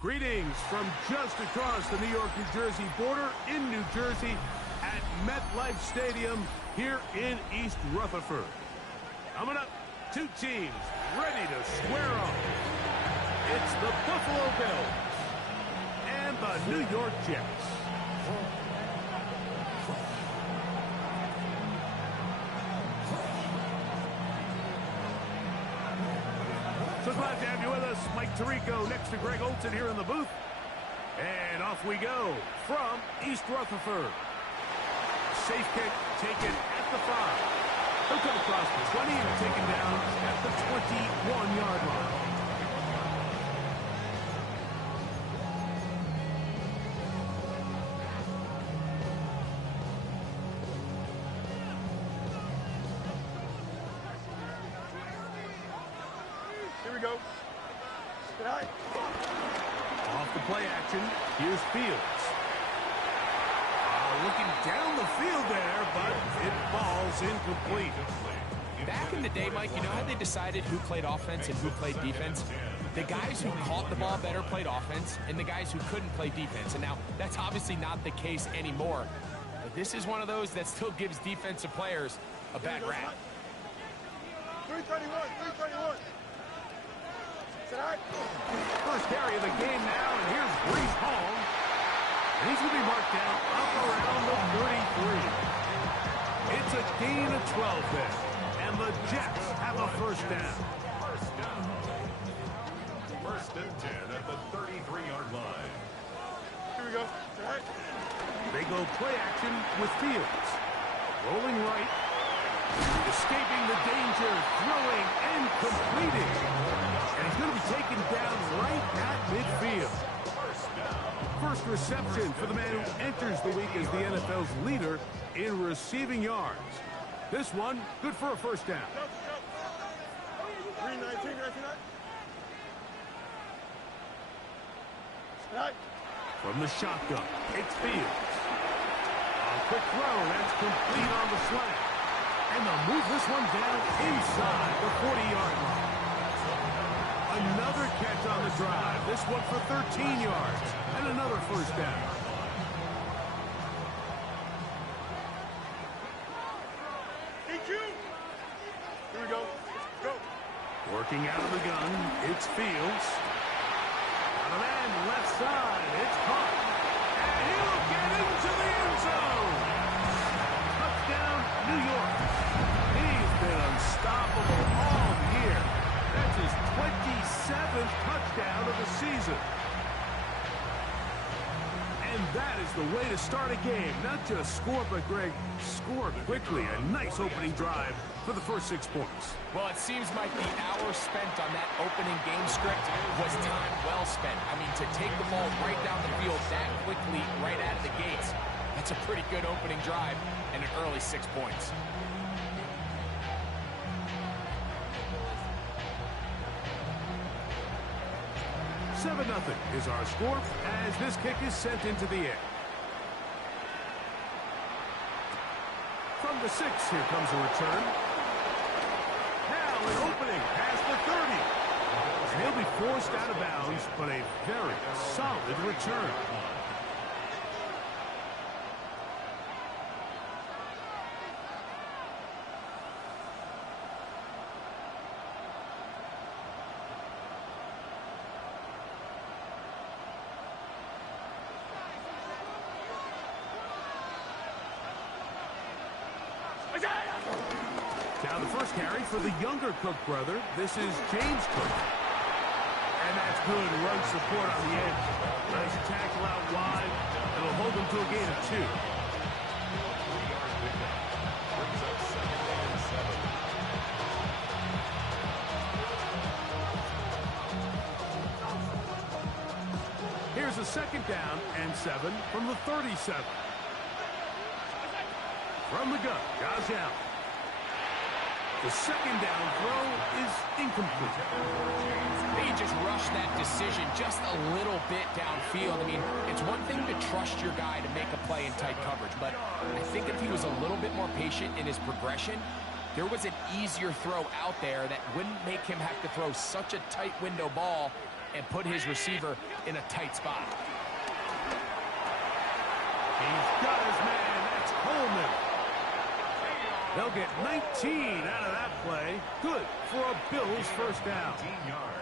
Greetings from just across the New York-New Jersey border in New Jersey at MetLife Stadium here in East Rutherford. Coming up, two teams ready to square off. It's the Buffalo Bills and the New York Jets. So glad to have you with us. Mike Tirico next to Greg Olson here in the booth. And off we go from East Rutherford. Safe kick taken at the 5. He'll come across the 20 and taken down at the 21-yard line. Here we go. Off the play action, here's Fields. Looking down the field there, but it falls incomplete. Back in the day, Mike, you know how they decided who played offense and who played defense? The guys who caught the ball better played offense, and the guys who couldn't play defense. And now, that's obviously not the case anymore. But this is one of those that still gives defensive players a bad rap. 331. First carry of the game now, and here's Brees Hall. And he's going to be marked down up around the 33. It's a gain of 12 there, and the Jets have a first down. First and 10 at the 33-yard line. Here we go. They go play action with Fields. Rolling right. Escaping the danger. Throwing and completing. And he's going to be taken down right at midfield. First reception for the man who enters the week as the NFL's leader in receiving yards. This one, good for a first down. 319. From the shotgun, it's Fields. A quick throw, that's complete on the slant. And they'll move this one down inside the 40-yard line. Another catch on the drive. This one for 13 yards. And another first down. Here we go. Go. Working out of the gun, it's Fields. Out of end, left side, it's caught. And he'll get into the end zone. Touchdown, New York. He's been unstoppable all year. That's his 27th touchdown of the season. And that is the way to start a game. Not just score, but, Greg, score quickly. A nice opening drive for the first 6 points. Well, it seems like the hour spent on that opening game script was time well spent. I mean, to take the ball right down the field that quickly, right out of the gates, that's a pretty good opening drive and an early 6 points. Nothing is our score as this kick is sent into the air. From the 6, here comes a return. Now an opening past the 30. And he'll be forced out of bounds, but a very solid return. Now the first carry for the younger Cook brother. This is James Cook. And that's good run support on the edge. Nice tackle out wide. It'll hold them to a gain of 2. Here's a second down and 7 from the 37. From the gun, Josh Allen. The second down throw is incomplete. They just rushed that decision just a little bit downfield. I mean, it's one thing to trust your guy to make a play in tight coverage, but I think if he was a little bit more patient in his progression, there was an easier throw out there that wouldn't make him have to throw such a tight window ball and put his receiver in a tight spot. He's got his man. That's Coleman. They'll get 19 out of that play. Good for a Bills first down. 18 yards.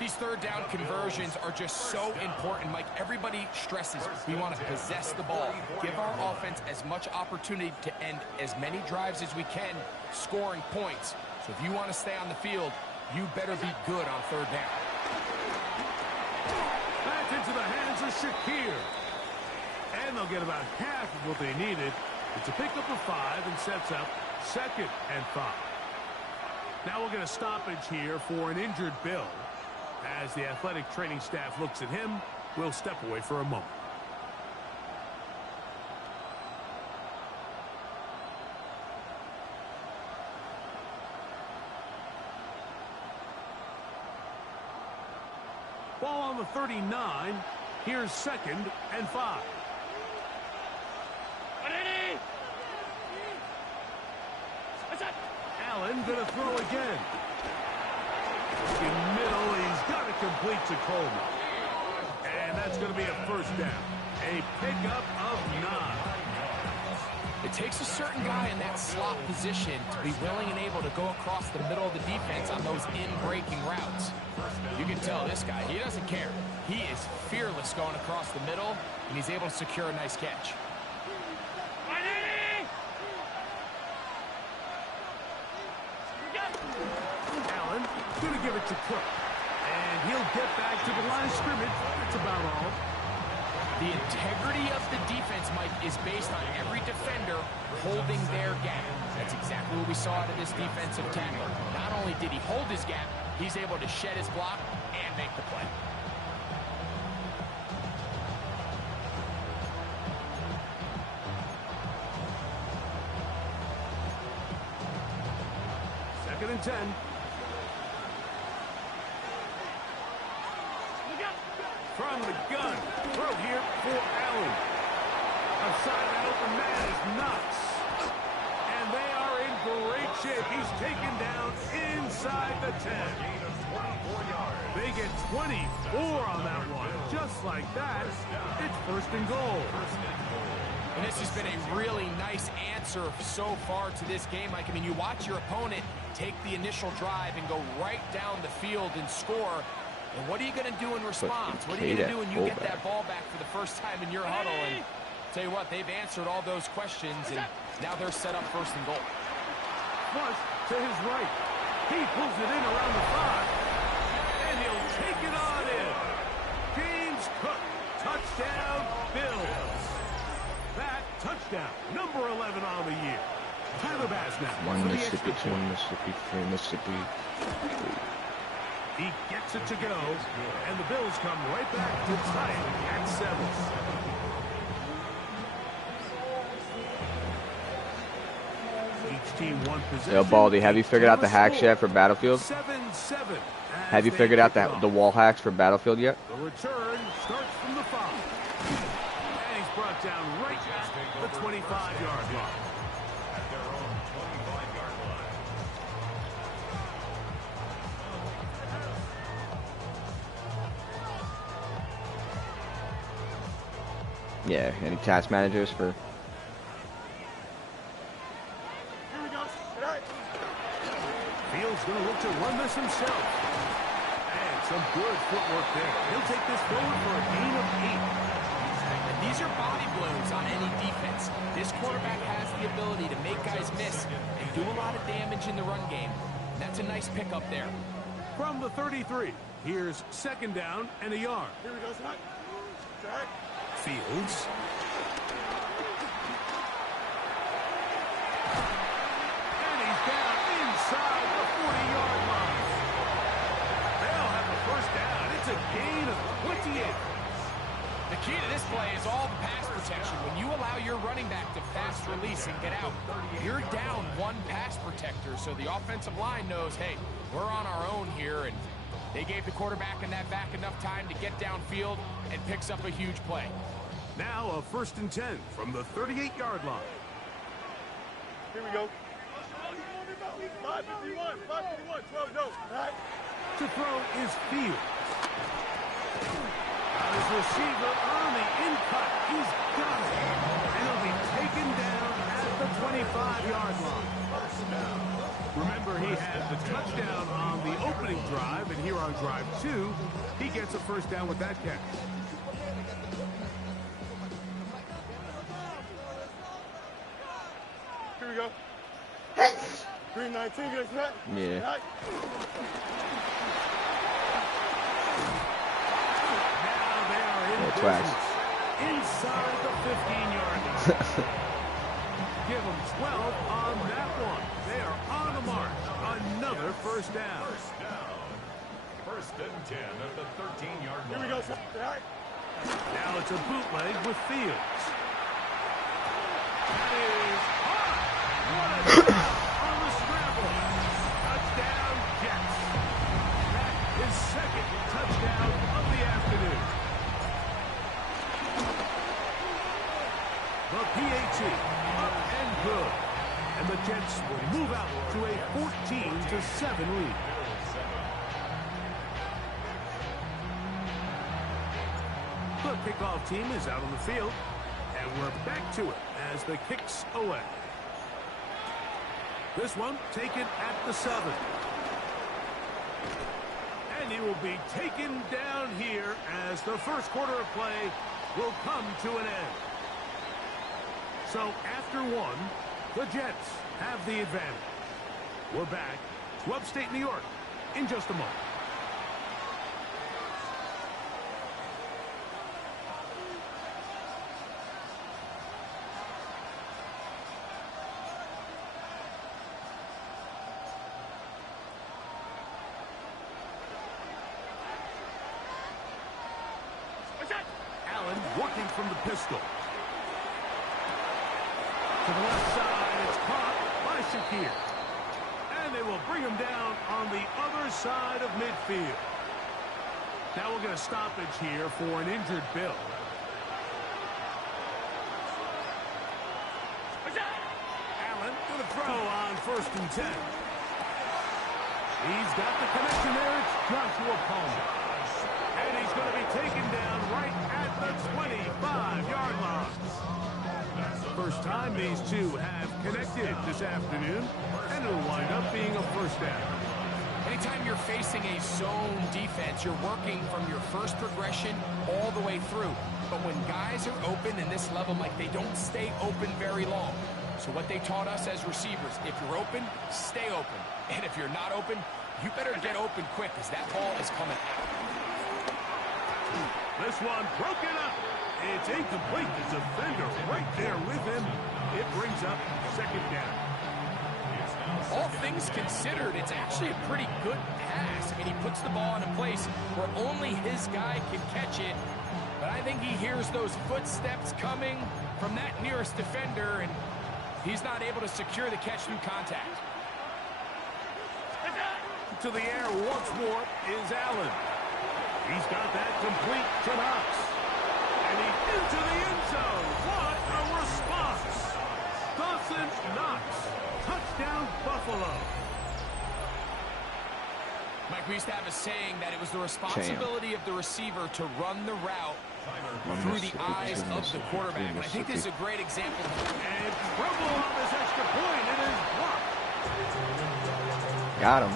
These third down conversions are just so important, Mike. Everybody stresses we want to possess the ball, give our offense as much opportunity to end as many drives as we can, scoring points. So if you want to stay on the field, you better be good on third down. Back into the hands of Shakir. And they'll get about half of what they needed. It's a pickup of 5 and sets up 2nd and 5. Now we'll get a stoppage here for an injured Bill. As the athletic training staff looks at him, we'll step away for a moment. Ball on the 39. Here's 2nd and 5. Allen gonna throw again. In middle, he's got to complete to Coleman. And that's going to be a first down. A pickup of 9. It takes a certain guy in that slot position to be willing and able to go across the middle of the defense on those in-breaking routes. You can tell this guy, he doesn't care. He is fearless going across the middle, and he's able to secure a nice catch. Allen going to give it to Cook. And he'll get back to the line of scrimmage. That's about all. The integrity of the defense, Mike, is based on every defender holding their gap. That's exactly what we saw out of this defensive tackler. Not only did he hold his gap, he's able to shed his block and make the play. Second and 10. From the gun. Throw here for Allen. Outside that open man is Knox. And they are in great shape. He's taken down inside the 10. They get 24 on that one. Just like that, it's 1st and goal. And this has been a really nice answer so far to this game. Like, I mean, you watch your opponent take the initial drive and go right down the field and score. And what are you going to do in response? What are you going to do when you get that ball back for the first time in your huddle? And tell you what, they've answered all those questions, and now they're set up 1st and goal. Flush to his right. He pulls it in around the 5. And he'll take it on in. James Cook. Touchdown, Bills. That touchdown, number 11 on the year. Tyler Bass now. 1 Mississippi, 2 Mississippi, 3 Mississippi. He gets it to go, and the Bills come right back to tie it at 7. Each team one possession. Yo, Baldy, have you figured out the hacks yet for Battlefield? 7-7. Have you figured out the wall hacks for Battlefield yet? The return starts from the 5. And he's brought down right at the 25-yard line. At their own 25-yard line. Yeah, any task managers for... Fields going to look to run this himself. And some good footwork there. He'll take this forward for a gain of 8. And these are body blows on any defense. This quarterback has the ability to make guys miss and do a lot of damage in the run game. And that's a nice pickup there. From the 33, here's 2nd down and a yard. Here we go, son. Track. Fields. And he's down inside the 40-yard line. They'll have the first down. It's a gain of 28. The key to this play is all the pass protection. When you allow your running back to fast release and get out, you're down 1 pass protector. So the offensive line knows, hey, we're on our own here. And they gave the quarterback and that back enough time to get downfield and picks up a huge play. Now a 1st and 10 from the 38-yard line. Here we go. 551, 551, 12, no. All right. To throw is Fields. receiver on the in-cut. He's got it. And he'll be taken down at the 25-yard line. Remember, he had the touchdown on the opening drive, and here on drive 2, he gets a first down with that catch. Here we go. Green 19, get us back. Yeah. Now they are in business inside the 15-yard line. Give them 12 on that one. They are on the march. Another first down. First and 10 at the 13-yard line. Here we go, sir. Now it's a bootleg with Fields. That is hot. What a stop on the scramble. Touchdown, Jets. That is second touchdown of the afternoon. The PAT up and good. And the Jets will move out to a 14-7 lead. The kickoff team is out on the field, and we're back to it as the kick's away. This one taken at the 7. And he will be taken down here as the first quarter of play will come to an end. So after one, the Jets have the advantage. We're back to upstate New York in just a moment. Allen working from the pistol. To the left side, it's caught by Shakir. And they will bring him down on the other side of midfield. Now we'll get a stoppage here for an injured Bill. Allen going to throw on 1st and 10. He's got the connection there. It's Joshua Palmer. And he's going to be taken down right at the 25-yard line. First time these two have connected this afternoon, and it'll wind up being a first down. Anytime you're facing a zone defense, you're working from your first progression all the way through. But when guys are open in this level, Mike, they don't stay open very long. So what they taught us as receivers, if you're open, stay open. And if you're not open, you better get open quick because that ball is coming out. This one broken up. It's incomplete. The defender right there with him. It brings up second down. All things considered, it's actually a pretty good pass. I mean, he puts the ball in a place where only his guy can catch it. But I think he hears those footsteps coming from that nearest defender, and he's not able to secure the catch through contact. To the air once more is Allen. He's got that complete to Knox. And he's into the end zone. What a response. Dawson Knox. Touchdown, Buffalo. Mike, we used to have a saying that it was the responsibility of the receiver to run the route through the eyes of the quarterback. And I think this is a great example. And trouble on this extra point. It is blocked. Got him.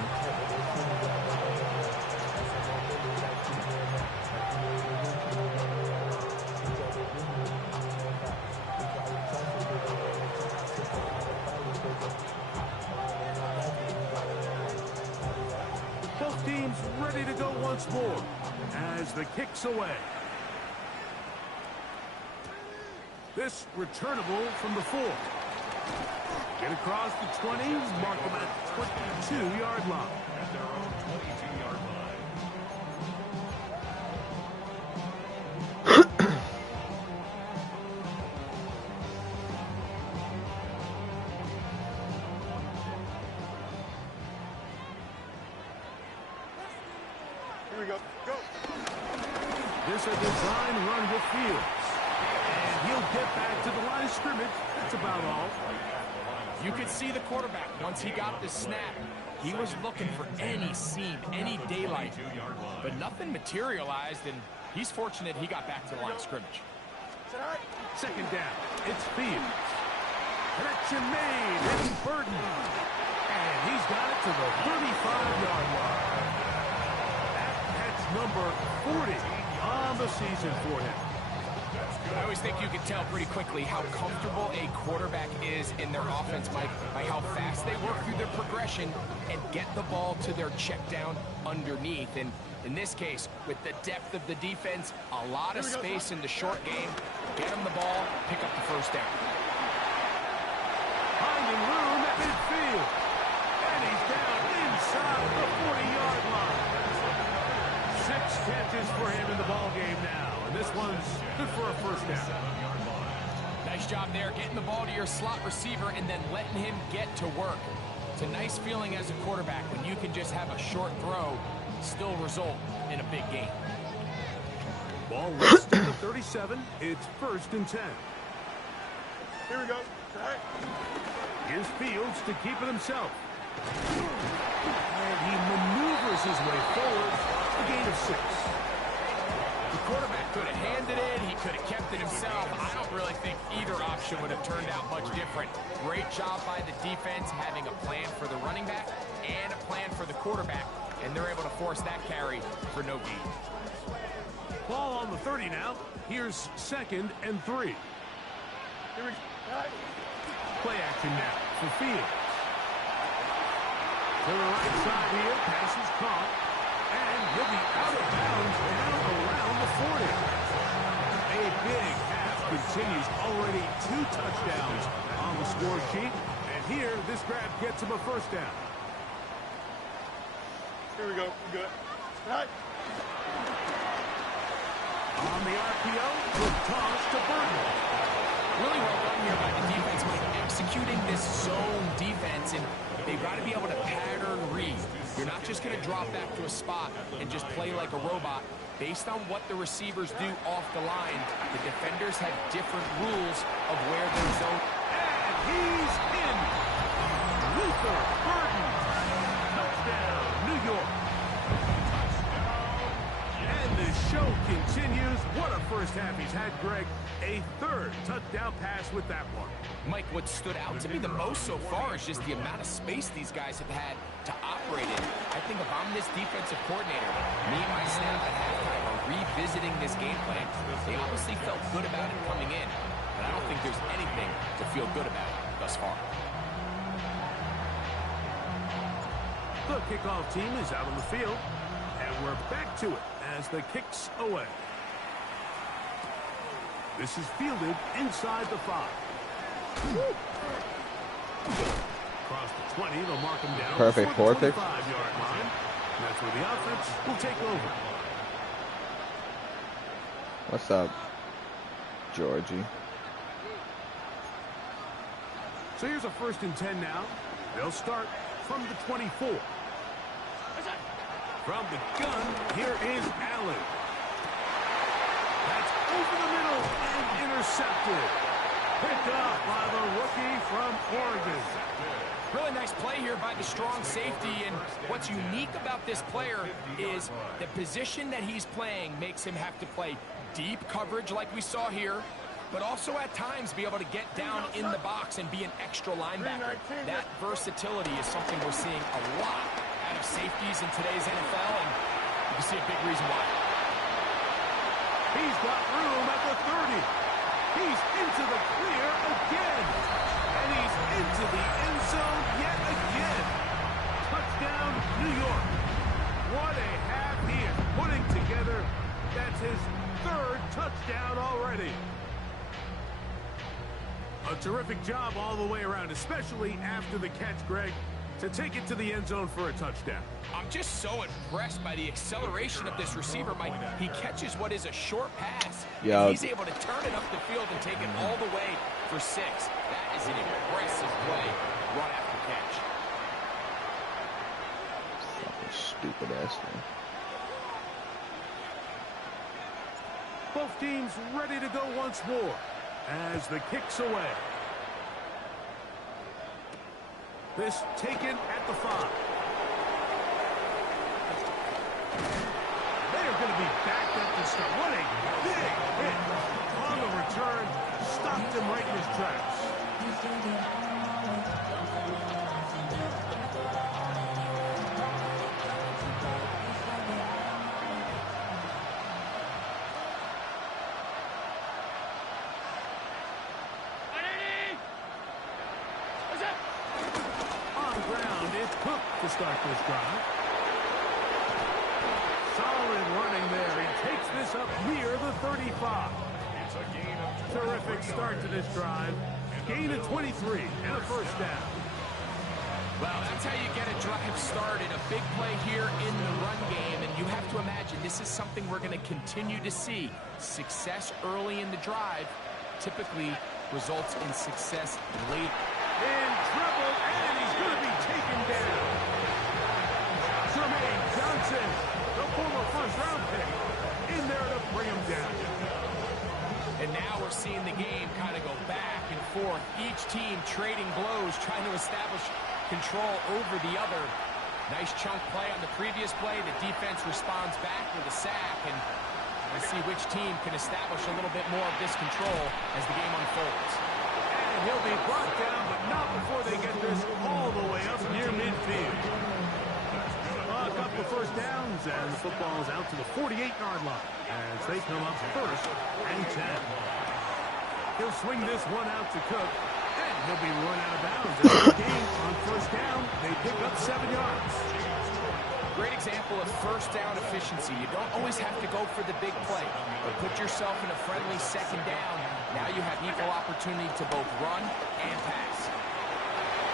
Both teams ready to go once more as the kick's away. This returnable from the 4. Get across the 20, mark them at the 22-yard line. At their own 22-yard line. Here we go. Go. This a design run with Fields. And he'll get back to the line of scrimmage. That's about all. You could see the quarterback once he got the snap. He was looking for any seam, any daylight, but nothing materialized, and he's fortunate he got back to the line of scrimmage. Second down, it's Fields. Connection made, it's Burton. And he's got it to the 35-yard line. That's number 40 on the season for him. I always think you can tell pretty quickly how comfortable a quarterback is in their offense, Mike, by how fast they work through their progression and get the ball to their check down underneath. And in this case, with the depth of the defense, a lot of space in the short game, get him the ball, pick up the first down. Finding room at midfield. And he's down inside the 40-yard line. 6 catches for him in the ball game now. And this one's good for a first down. Nice job there, getting the ball to your slot receiver and then letting him get to work. It's a nice feeling as a quarterback when you can just have a short throw, still result in a big game. Ball rests at the 37. It's 1st and 10. Here we go. All right. Here's Fields to keep it himself. And he maneuvers his way forward. A gain of 6. The quarterback could have handed it. He could have kept it himself. I don't really think either option would have turned out much different. Great job by the defense having a plan for the running back and a plan for the quarterback, and they're able to force that carry for no gain. Ball on the 30 now. Here's 2nd and 3. Here we go. All right. Play action now for Fields. To the right side here. Pass is caught. And he'll be out of bounds down around the 40. A big half continues. Already 2 touchdowns on the score sheet. And here, this grab gets him a first down. Here we go. We good. All right. On the RPO, good toss to Burton. Really well done here by the defense, Mike, executing this zone defense, and they've got to be able to pattern read. You're not just going to drop back to a spot and just play like a robot. Based on what the receivers do off the line, the defenders have different rules of where their zone. And he's in. Luther Burton. Touchdown, New York. And the show continues. What a first half he's had, Greg. A 3rd touchdown pass with that one. Mike, what stood out to me the most so far is just the amount of space these guys have had to operate in. I think if I'm this defensive coordinator, me and my staff at halftime are revisiting this game plan. They obviously felt good about it coming in, but I don't think there's anything to feel good about thus far. The kickoff team is out on the field, and we're back to it as the kick's away. This is fielded inside the 5. Across the 20, they'll mark him down. Perfect, before the perfect. 25-yard line. That's where the offense will take over. What's up, Georgie? So here's a 1st and 10 now. They'll start from the 24. From the gun, here is Allen. That's over the middle and intercepted. Picked up by the rookie from Oregon. Really nice play here by the strong safety, and what's unique about this player is the position that he's playing makes him have to play deep coverage like we saw here, but also at times be able to get down in the box and be an extra linebacker. That versatility is something we're seeing a lot out of safeties in today's NFL, and you can see a big reason why. He's got room at the 30. He's into the clear again. And he's into the end zone yet again. Touchdown, New York. What a half he is putting together. That's his 3rd touchdown already. A terrific job all the way around, especially after the catch, Greg, to take it to the end zone for a touchdown. I'm just so impressed by the acceleration of this receiver, Mike. He catches what is a short pass. Yeah. And he's able to turn it up the field and take it all the way for 6. That is an impressive play run after catch. Fucking stupid ass thing. Both teams ready to go once more as the kick's away. This taken at the 5. What a big hit. On the return, stopped him right in his tracks. On the ground, it's Cook to start this drive. Solid running there. He takes this up near the 35. Terrific start to this drive. Gain of 23 and a first down. Well, that's how you get a drive started. A big play here in the run game, and you have to imagine this is something we're going to continue to see. Success early in the drive typically results in success later. In trouble, and he's going to be taken down. Jermaine Johnson, the former first-round pick, in there to bring him down. And now we're seeing the game kind of go back and forth. Each team trading blows, trying to establish control over the other. Nice chunk play on the previous play. The defense responds back with a sack, and let's see which team can establish a little bit more of this control as the game unfolds. And he'll be brought down, but not before they get this all the way up near midfield. A couple of first downs, and the football is out to the 48-yard line as they come up first and 10. He'll swing this one out to Cook, and he'll be run out of bounds. As the game on first down, they pick up 7 yards. Great example of first down efficiency. You don't always have to go for the big play, but put yourself in a friendly second down. Now you have equal opportunity to both run and pass.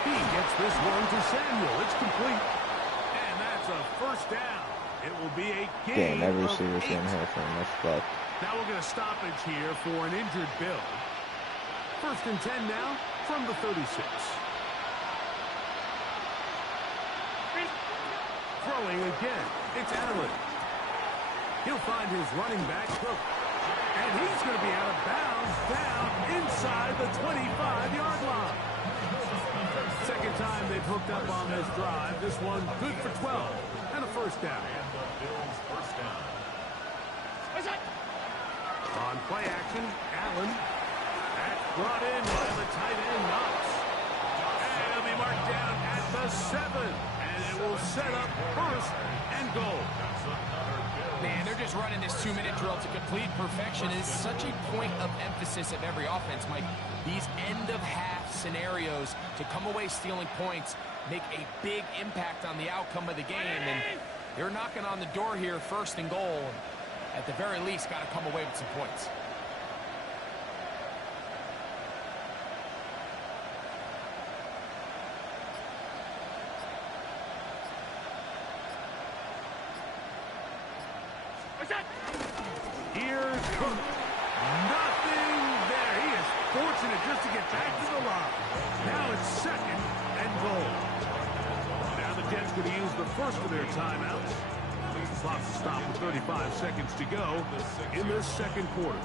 He gets this one to Samuel. It's complete. And that's a first down. It will be a gain Damn, every of receiver's 8. getting hurt from this fuck. Now we'll get a stoppage here for an injured Bill. First and 10 now from the 36. Throwing again. It's Allen. He'll find his running back, Cook. And he's going to be out of bounds down inside the 25-yard line. Second time they've hooked up on this drive. This one good for 12 and a first down. On play action, Allen. That's brought in by the tight end, Knox. And it'll be marked down at the 7. And it will set up first and goal. Man, they're just running this 2-minute drill to complete perfection. It's such a point of emphasis of every offense, Mike. These end-of-half scenarios to come away stealing points make a big impact on the outcome of the game. And they're knocking on the door here, first and goal. At the very least, got to come away with some points. Here's Cook. Nothing there. He is fortunate just to get back to the line. Now it's second and goal. Now the Jets going to use the first of their timeouts. Clock's stopped with 35 seconds to go in the second quarter.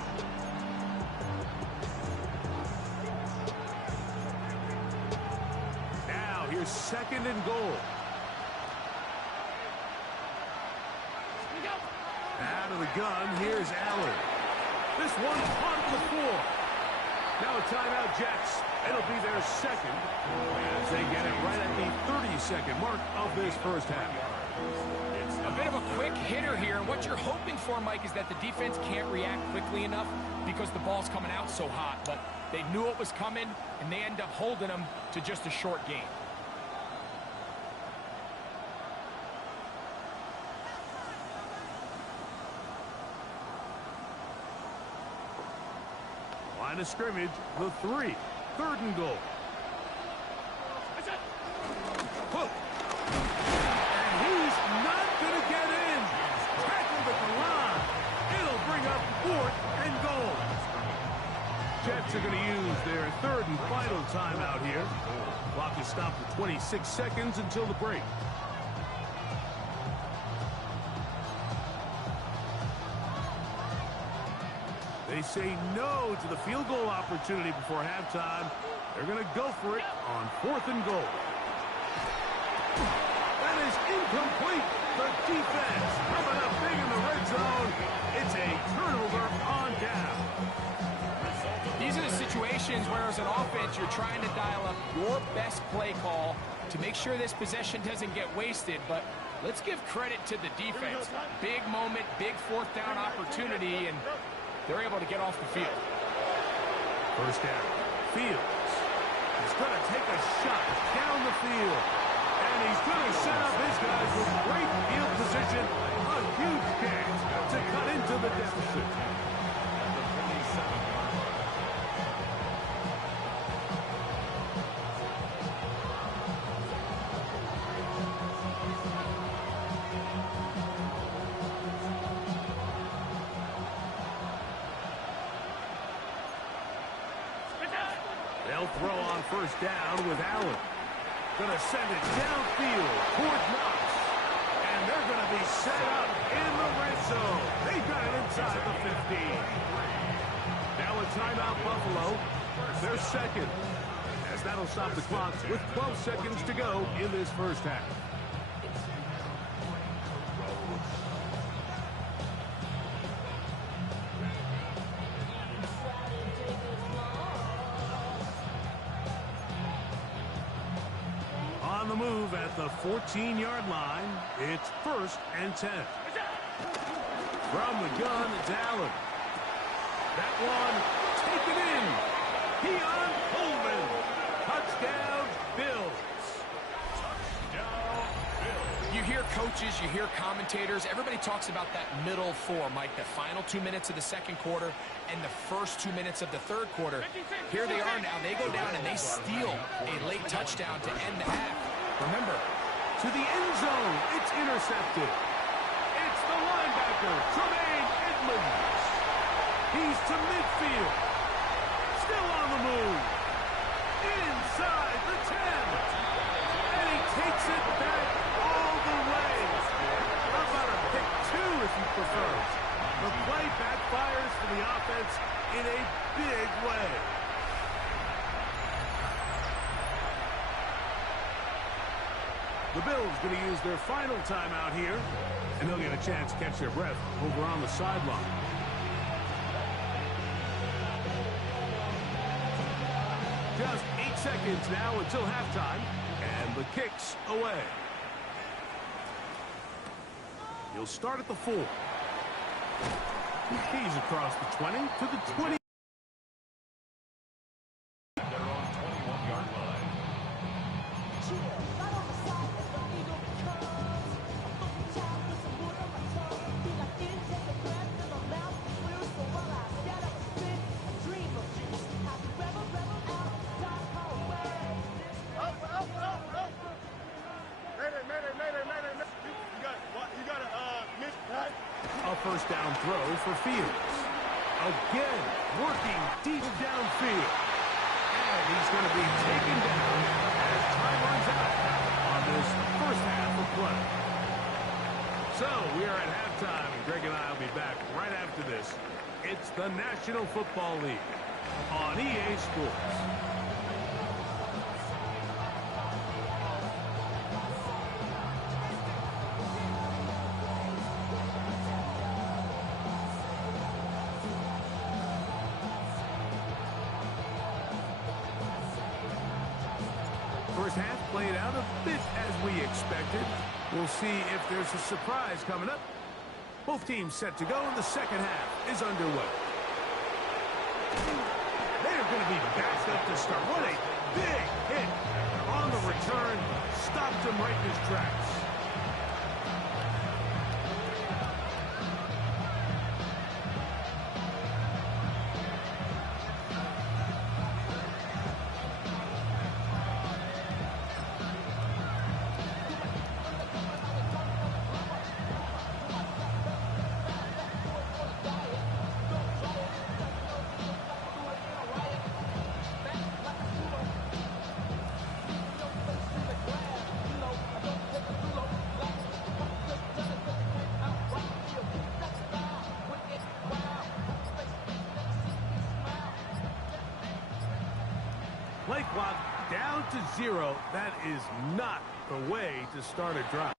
Now here's second and goal. Out of the gun, here's Allen. This one on the floor. Now a timeout, Jets. It'll be their second as they get it right at the 30-second mark of this first half. A bit of a quick hitter here, and what you're hoping for, Mike, is that the defense can't react quickly enough because the ball's coming out so hot. But they knew it was coming, and they end up holding them to just a short game. Line of scrimmage, the 3. Third and goal. Hook. And he's not going to get in. Tackled at the line. It'll bring up 4th and goal. Jets are going to use their third and final timeout here. Clock is stopped at 26 seconds until the break. They say no to the field goal opportunity before halftime. They're going to go for it on 4th and goal. That is incomplete. The defense coming up big in the red zone. It's a whereas on offense, you're trying to dial up your best play call to make sure this possession doesn't get wasted. But let's give credit to the defense. Big moment, big fourth down opportunity, and they're able to get off the field. First down. Fields. He's going to take a shot down the field. And he's going to set up his guys with great field position. A huge chance to cut into the deficit. They'll throw on first down with Allen. Going to send it downfield toward Knox. And they're going to be set up in the red zone. They got it inside the 15. Now a timeout, Buffalo. They're second. As that'll stop the clock with 12 seconds to go in this first half. On the move at the 14-yard line, it's 1st and 10. From the gun, it's Allen. That one taken in. Keon Coleman. Touchdown, Bills. You hear coaches, you hear commentators, everybody talks about that middle four, Mike, the final 2 minutes of the second quarter and the first 2 minutes of the third quarter. Here they are now. They go down and they steal a late touchdown to end the half. Remember, To the end zone, it's intercepted. It's the linebacker, Tremaine Edmonds. He's to midfield. Still on the move. Inside the 10. And he takes it back all the way. How about a pick two if you prefer? The play backfires for the offense in a big way. The Bills going to use their final timeout here, and they'll get a chance to catch their breath over on the sideline. Just 8 seconds now until halftime, and the kick's away. He'll start at the 4. He's across the 20 to the 20. A first down throw for Fields. Again, working deep downfield. And he's going to be taken down as time runs out on this first half of play. So we are at halftime, and Greg and I will be back right after this. It's the National Football League on EA Sports. First half played out a bit as we expected. We'll see if there's a surprise coming up. Both teams set to go, and the second half is underway. They're going to be backed up to start. What a big hit on the return. Stopped him right in his tracks. Play clock down to 0. That is not the way to start a drive.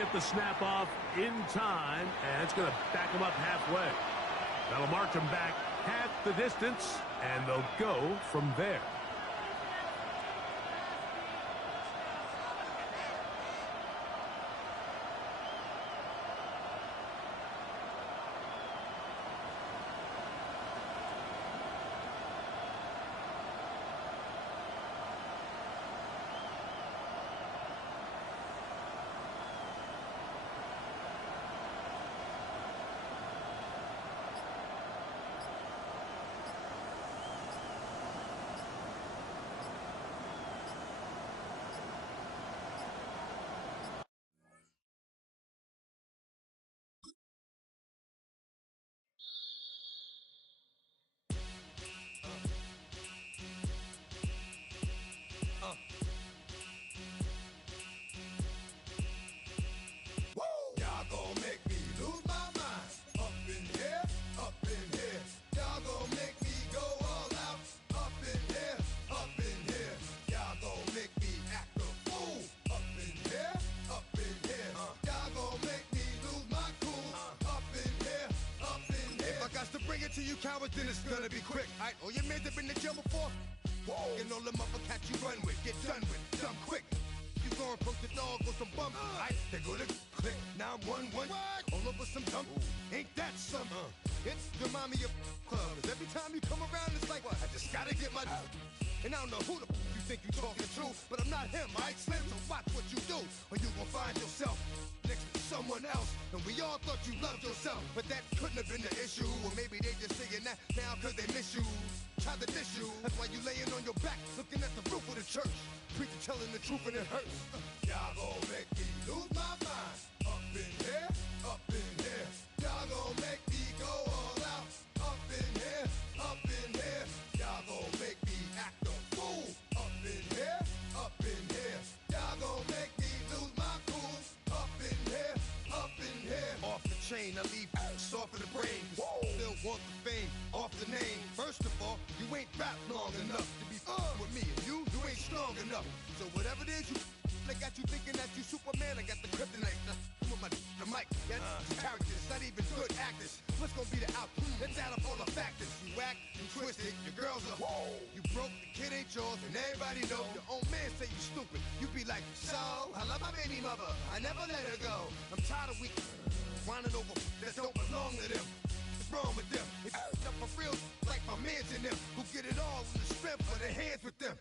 get the snap off in time, and it's going to back them up halfway. That'll march them back half the distance, and they'll go from there. Y'all gon' make me lose my mind. Up in here, up in here. Y'all gon' make me go all out. Up in here, up in here. Y'all gon' make me act a fool. Up in here, up in here. Y'all gon' make me lose my cool. Up in here, up in here. If I got to bring it to you cowards, then it's gonna be quick. Alright, all your men have been to jail before. Whoa. And all them other cats you run with, get done with, done quick. You gon' approach the dog with some bumps. Alright, they go to click 911. All over some dump. Ain't that something? It's the mommy of clubs. Every time you come around, it's like, what? I just gotta get my. And I don't know who the you think you talking to, but I'm not him, alright, Slim? So watch what you do, or you gon' find yourself next to someone else. And we all thought you loved yourself, but that couldn't have been the issue. Or maybe they just saying that now cause they miss you. Try to diss you. That's why you laying on your back, looking at the roof of the church. Preacher telling the truth and it hurts. Y'all gon' make me lose my mind. Up in here, up in here. Y'all gon' make me go all out. Up in here, up in here. Y'all gon' make me act a fool. Up in here, up in here. Y'all gon' make me lose my cool. Up in here, up in here. Off the chain, I leave soft in the brain. Still want the fame, off the name. First of all, you ain't rap long enough to be with me. And you ain't strong enough. So whatever it is you I got you thinking that you Superman. I got the kryptonite. With my the mic. That's characters, not even good actors. What's gonna be the outcome? Let's add up all the factors. You whack, you twisted, your girls are you broke, the kid ain't yours, and everybody know. Your own man say you stupid. You be like, so I love my baby mother. I never let her go. I'm tired of weak whining over that don't belong to them. What's wrong with them? It's up for real, like my mans in them, who get it all in the strength of their hands with them.